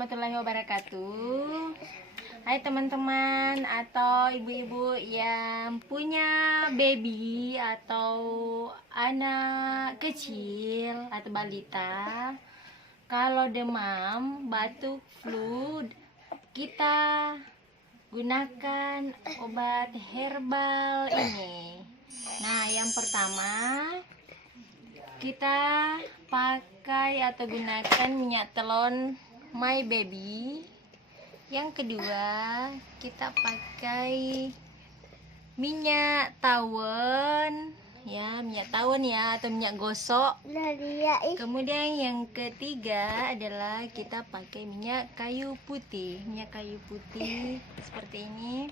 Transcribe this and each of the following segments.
warahmatullahi wabarakatuh. Hai teman-teman atau ibu-ibu yang punya baby atau anak kecil atau balita. Kalau demam, batuk, flu, kita gunakan obat herbal ini. Nah, yang pertama kita pakai atau gunakan minyak telon My Baby. Yang kedua, kita pakai minyak tawon ya, minyak tawon ya, atau minyak gosok. Kemudian yang ketiga adalah kita pakai minyak kayu putih seperti ini.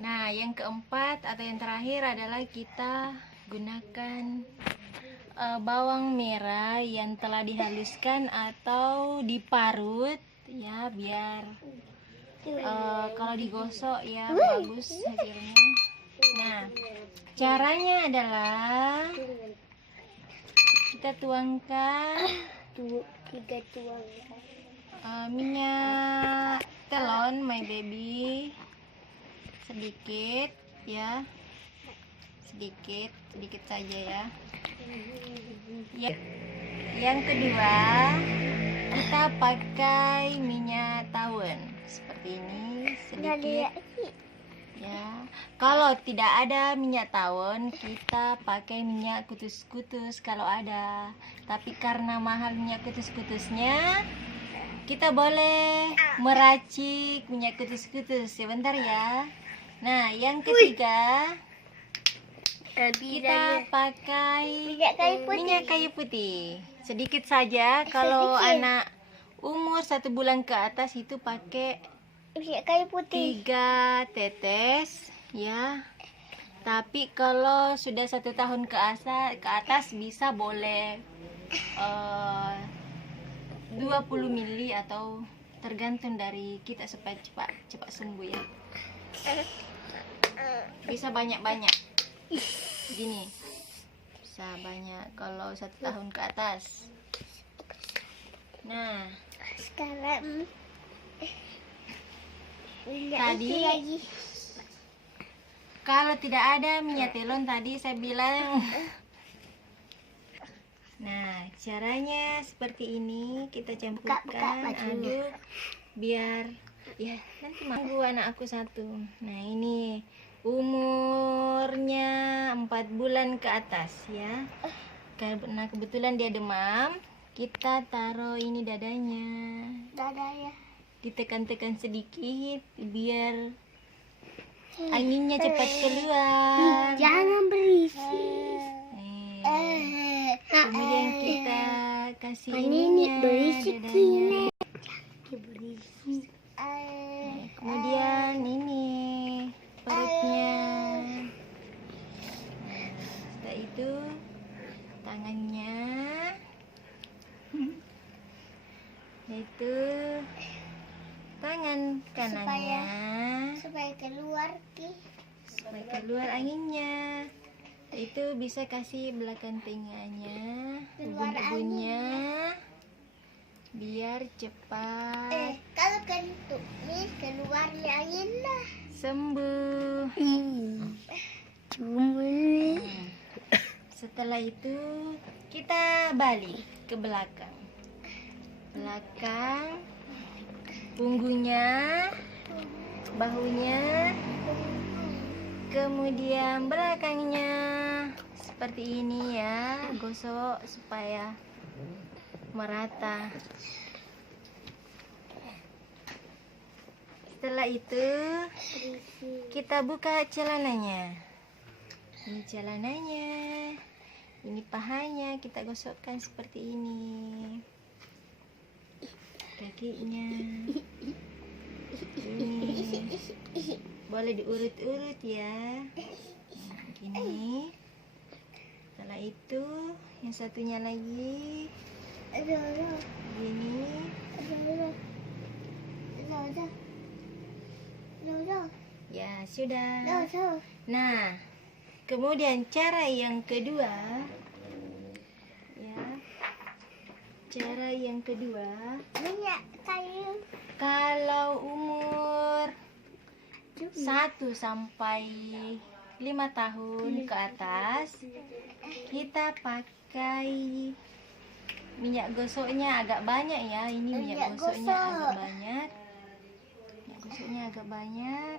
Nah, yang keempat atau yang terakhir adalah kita gunakan bawang merah yang telah dihaluskan atau diparut ya, biar kalau digosok ya bagus hasilnya. Nah, caranya adalah kita tuangkan minyak telon My Baby sedikit ya, sedikit saja ya. Yang kedua, kita pakai minyak tawon seperti ini sedikit ya. Kalau tidak ada minyak tawon, kita pakai minyak kutus-kutus kalau ada. Tapi karena mahal minyak kutus-kutusnya, kita boleh meracik minyak kutus-kutus sebentar ya. Nah, yang ketiga, kita pakai minyak kayu putih sedikit saja. Kalau anak umur 1 bulan ke atas itu pakai minyak kayu putih 3 tetes ya. Tapi kalau sudah 1 tahun ke atas bisa boleh 20 ml atau tergantung dari kita supaya cepat sembuh ya. Bisa banyak-banyak gini, bisa banyak kalau 1 tahun ke atas. Nah, sekarang tadi kalau tidak ada minyak telon tadi saya bilang. Nah, caranya seperti ini, kita campurkan, aduk biar ya nanti manggu anak aku 1. Nah, ini umurnya 4 bulan ke atas ya. Karena kebetulan dia demam, kita taruh ini dadanya. Ditekan-tekan sedikit biar anginnya cepat keluar. Jangan berisik. Kemudian kita kasih Ini berisik dadanya. berisik. Kemudian ini perutnya. Setelah itu tangannya, itu tangan kanannya Supaya keluar anginnya. Itu bisa kasih belakang telinganya, ubun-ubunnya biar cepat kalau kentut nih keluarnya angin lah. sembuh. Setelah itu kita balik ke belakang, punggungnya, bahunya, kemudian belakangnya seperti ini ya. Gosok supaya merata. Setelah itu kita buka celananya. Ini celananya, ini pahanya, kita gosokkan seperti ini. Kakinya ini boleh diurut-urut ya. Gini. Setelah itu yang satunya lagi gini. Ya sudah. Nah, kemudian cara yang kedua ya, minyak 1 sampai 5 tahun ke atas, kita pakai minyak gosoknya agak banyak ya. Ini minyak gosoknya agak banyak. Minyak gosoknya agak banyak.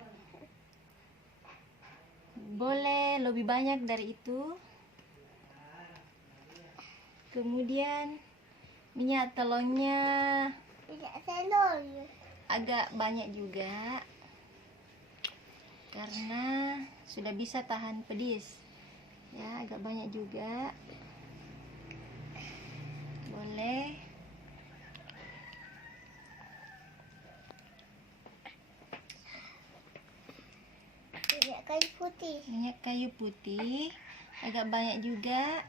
Boleh lebih banyak dari itu. Kemudian minyak telurnya agak banyak juga, karena sudah bisa tahan pedis ya. Agak banyak juga, boleh. Minyak kayu putih agak banyak juga.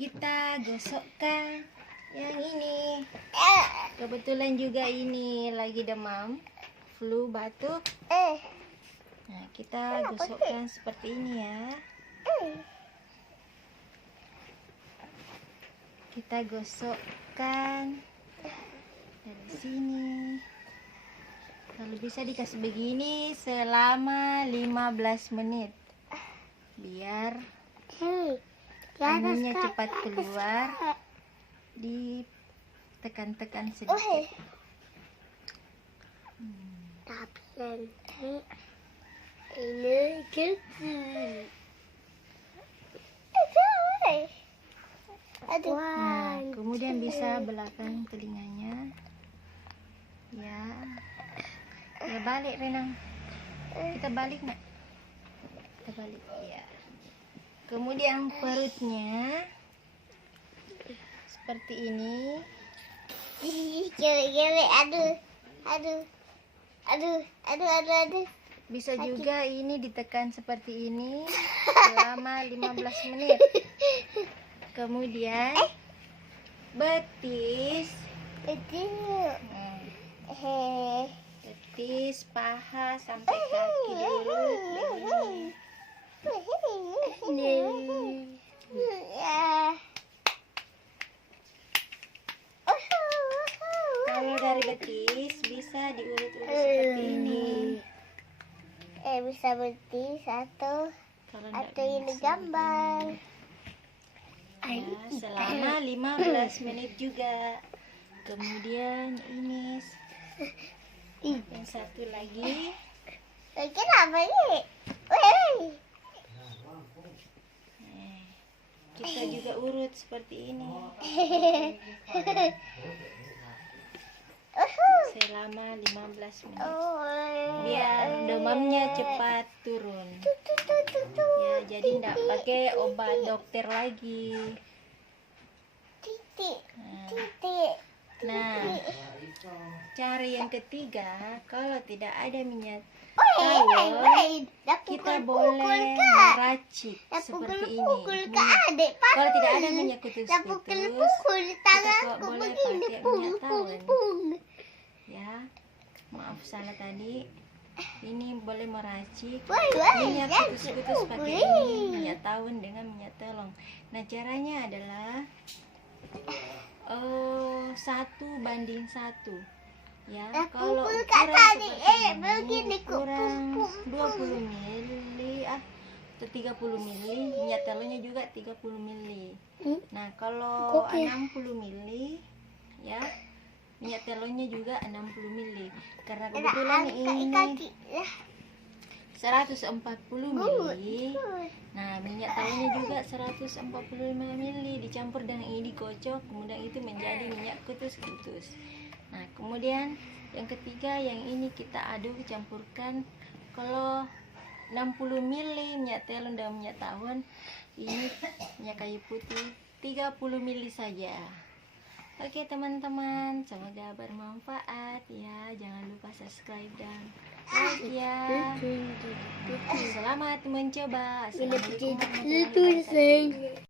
Kita gosokkan yang ini. Kebetulan juga ini lagi demam, flu, batuk. Nah, kita gosokkan seperti ini ya. Kita gosokkan dari sini. Kalau bisa dikasih begini selama 15 menit. Biar anginnya cepat keluar. Ditekan-tekan sedikit. Tapi nanti ini kecil. Nah, kemudian bisa belakang telinganya. Ya. Ya, balik Renang. Kita balik nak. Kita balik. Ya. Kemudian perutnya seperti ini. Aduh. Bisa juga ini ditekan seperti ini selama 15 menit. Kemudian betis. Betis paha sampai kaki dulu. Kalau dari betis bisa diurut-urut seperti ini. Bisa betis atau Kalau nggak ini bisa gambar. begini. Ya, selama 15 menit juga. Kemudian ini yang satu lagi. Kenapa ini? Kita juga urut seperti ini selama 15 menit biar demamnya cepat turun ya. Jadi tidak pakai obat dokter lagi. Nah, cara yang ketiga, kalau tidak ada minyak tawon, kita boleh meracik seperti ini. Kalau tidak ada minyak kutus-kutus, kita boleh pakai minyak tawon. Ya, maaf salah tadi. Ini boleh meracik minyak kutus-kutus pakai ini, minyak tawon dengan minyak telong. Nah, caranya adalah 1:1. Ya, kalau ukuran seperti ini, kurang 20 ml atau 30 ml, minyak telurnya juga 30 ml. Nah, kalau 60 ml ya, minyak telurnya juga 60 ml. Karena kebetulan ini 140 ml. Nah, minyak telurnya juga 145 ml dicampur dan ini dikocok, kemudian itu menjadi minyak kutus-kutus. Nah, kemudian yang ketiga, yang ini kita aduk, campurkan. Kalau 60 ml minyak telur dan minyak tawon, ini minyak kayu putih 30 ml saja. Oke teman-teman, semoga bermanfaat ya. Jangan lupa subscribe dan like ya. Selamat mencoba. Assalamualaikum warahmatullahi wabarakatuh.